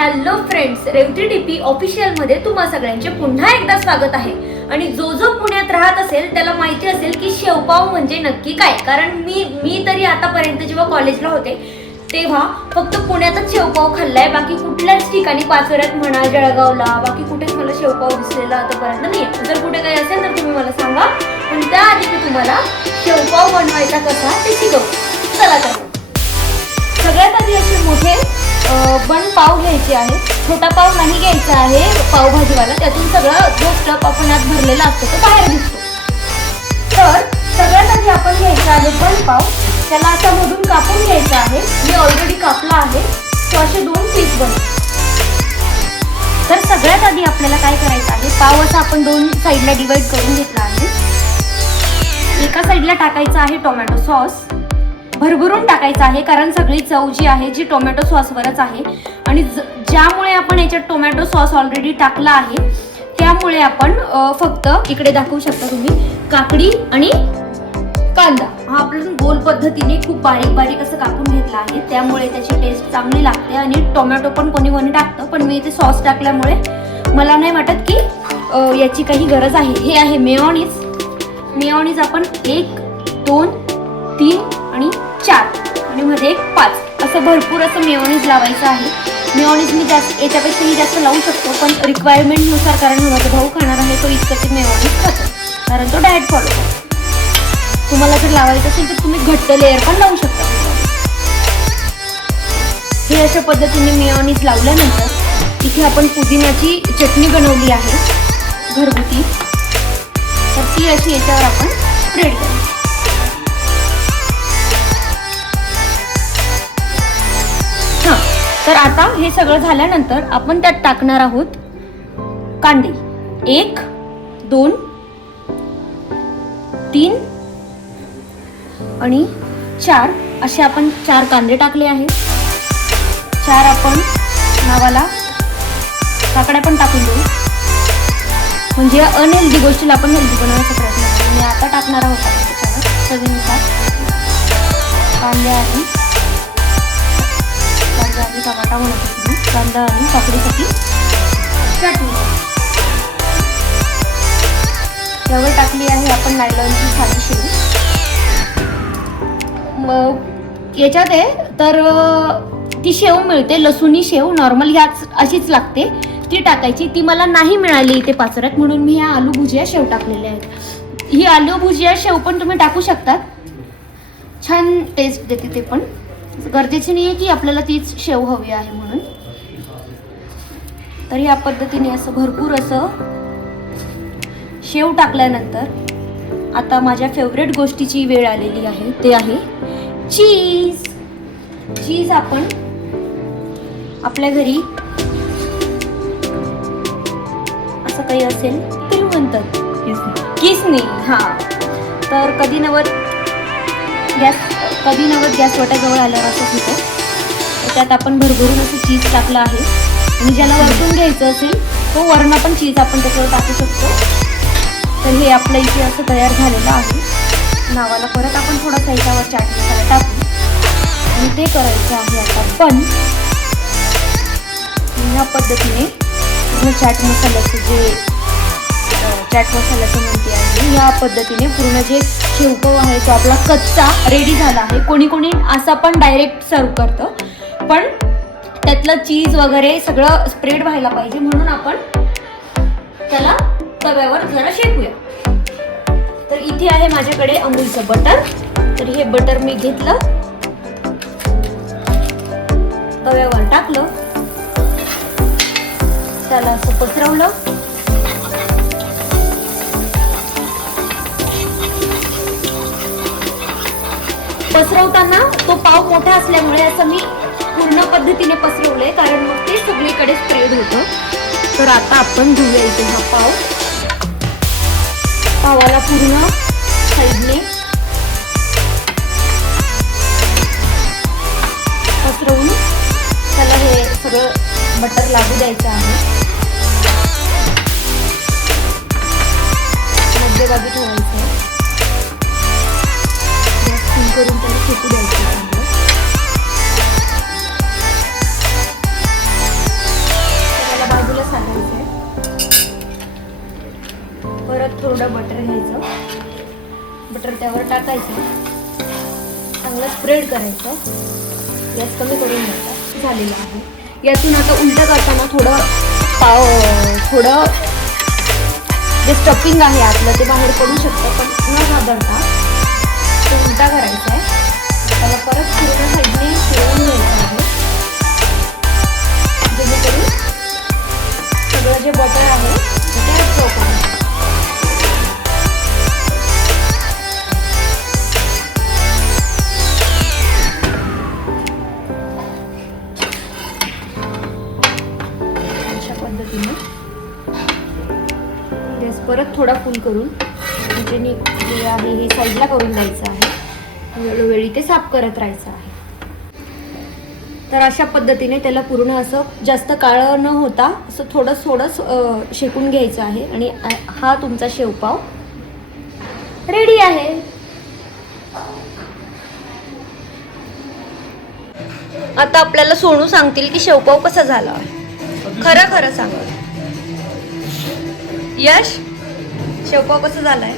Hello friends, Revati DP official मध्ये तुम्हा सगळ्यांचे पुन्हा एकदा स्वागत आहे. आणि जो जो पुण्यात राहत असेल त्याला माहिती असेल की शेवपाव म्हणजे नक्की काय. कारण मी तरी आतापर्यंत जेव्हा कॉलेजला होते तेव्हा फक्त पुण्यातच शेवपाव खाल्लाय. बाकी कुठल्याच ठिकाणी पाचोऱ्यात म्हणा, जळगावला, बाकी कुठेच मला शेवपाव दिसलेला आतापर्यंत नाही. जर कुठे काही असेल तर तुम्ही मला सांगा. पण त्याआधी मी तुम्हाला शेवपाव बनवायचा कसा ते शिकवतो. चला तर सगळ्यात आधी असे मोठे बन पाव घ्यायचे आहे. छोटा पाव नाही घ्यायचा आहे पावभाजीवाला, त्यातून सगळं जो स्टफ आपण आत भरलेला असतो तो बाहेर दिसतो. तर सगळ्यात आधी आपण घ्यायचा आहे बन पाव. त्याला असा मधून कापून घ्यायचा आहे. मी ऑलरेडी कापला आहे. तो असे 2 पीस बनव. तर सगळ्यात आधी आपल्याला काय करायचं आहे, पाव असा आपण 2 साईडला डिवाइड करून घेतला आहे. एका साईडला टाकायचा आहे टोमॅटो सॉस. भरभरून टाकायचं आहे कारण सगळी चव जी आहे जी टोमॅटो सॉसवरच आहे. आणि ज्यामुळे आपण याच्यात टोमॅटो सॉस ऑलरेडी टाकला आहे त्यामुळे आपण फक्त इकडे दाखवू शकता तुम्ही काकडी आणि कांदा हा आपण गोल पद्धतीने खूप बारीक बारीक असं कापून घेतला आहे. त्यामुळे त्याची टेस्ट चांगली लागते. आणि टोमॅटो पण कोणी कोणी टाकतं, पण मी इथे सॉस टाकल्यामुळे मला नाही वाटत की याची काही गरज आहे. हे आहे मेयोनीज. मेयोनीज आपण 1, 2, 3 आणि 4 आणि मध्ये 5 असं भरपूर असं मेयोनीज लावायचं आहे. मेयोनीज मी जास्त याच्यापेक्षाही जास्त लावू शकतो, पण रिक्वायरमेंटनुसार, कारण माझा भाऊ खाणार आहे तो इतकं ते मेयोनीज खातो कारण तो डाएट फॉलो करतो. तुम्हाला जर लावायचं असेल तर तुम्ही घट्ट लेअर पण लावू शकता. हे अशा पद्धतीने मेयोनीज लावल्यानंतर इथे आपण पुदिन्याची चटणी बनवली आहे घरगुती, तर ती अशी याच्यावर आपण स्प्रेड करू. तर आता हे सगळं झाल्यानंतर आपण त्यात टाकणार आहोत कांदे. 1, 2, 3 आणि 4 असे आपण 4 कांदे टाकले आहेत. 4 आपण नावाला काकड्या पण टाकून देऊ, म्हणजे अनहेल्दी गोष्टीला आपण हेल्दी बनवण्याचा प्रयत्न करू. आणि आता टाकणार आहोत त्याच्यावर चवीनुसार कांदे आणि टमाटा म्हणून कांदा आणि काकडीसाठी चटणी. त्यावर टाकली आहे आपण नायलॉनची साधी शेव. मग याच्यात आहे तर ती शेव मिळते लसुणी शेव, नॉर्मल ह्याच अशीच लागते, ती टाकायची. ती मला नाही मिळाली इथे पाचोऱ्यात म्हणून मी ह्या आलू भुजिया शेव टाकलेल्या आहेत. ही आलू भुजिया शेव पण तुम्ही टाकू शकतात, छान टेस्ट देते. ते पण गरजेची नाही आहे की आपल्याला तीच शेव हवी आहे म्हणून. तर या पद्धतीने असं भरपूर असं शेव टाकल्यानंतर आता माझ्या फेवरेट गोष्टीची वेळ आलेली आहे, ते आहे चीज. चीज आपण आपल्या घरी असं काही असेल तरी म्हणतात किसनी. हा, तर कधी नवत गॅस वाट्याजवळ आल्यावर असं होतं. तर त्यात आपण भरभरून असं चीज टाकलं आहे. आणि ज्याला वरतून घ्यायचं असेल तो वरण पण चीज आपण त्याच्यावर टाकू शकतो. तर हे आपलं इथे असं तयार झालेलं आहे. नावाला परत आपण थोडासा याच्यावर चाट मसाला टाकू आणि ते करायचं आहे आता पण ह्या पद्धतीने पूर्ण चाट मसाल्याचं म्हणते आहे. या पद्धतीने पूर्ण जे शेवपाव आहे तो आपला कच्चा रेडी झाला आहे. कोणी कोणी असा पण डायरेक्ट सर्व करतं, पण त्यातलं चीज वगैरे सगळं स्प्रेड व्हायला पाहिजे म्हणून आपण त्याला तव्यावर जरा शेकूया. तर इथे आहे माझ्याकडे अमूलचं बटर. तर हे बटर मी घेतलं, तव्यावर टाकलं, त्याला असं पसरवलं. पसरवताना तो पाव मोठा असल्यामुळे असं मी पूर्ण पद्धतीने पसरवलंय कारण मग ते सगळीकडे स्प्रेड होतं. तर आता आपण घेऊया इथे हा पाव. पावाला पूर्ण साईडने पसरवून त्याला हे सगळं बटर लागू द्यायचं आहे. मध्यभागी ठेवायचं आहे. करून त्याला शेकू द्यायचं. थोडं बटर घ्यायचं, बटर त्यावर टाकायचं, चांगलं स्प्रेड करायचं, गॅस कमी करून घ्यायचा. झालेलं आहे. यातून आता उलटं करताना थोडं जे स्टफिंग आहे आपलं ते बाहेर पडू शकतं, पण न घाबरता तो उलटा करायचा आहे. त्याला परत पूर्ण साईडने फिरवून घ्यायचं आहे, जेणेकरून सगळं जे बटर आहे ते फ्लो करायचं. अशा पद्धतीने गॅस परत थोडा फुल करून म्हणजे जे आहे हे साईडला करून द्यायचं आहे. वेळोवेळी ते साफ करत राहायचं आहे. तर अशा पद्धतीने त्याला पूर्ण असं जास्त काळं न होता असं थोडं शेकून घ्यायचं आहे. आणि हा तुमचा शेवपाव रेडी आहे. आता आपल्याला सोनू सांगतील की शेवपाव कसा झाला. खरं सांगा यश, शेवपाव कसा झालाय.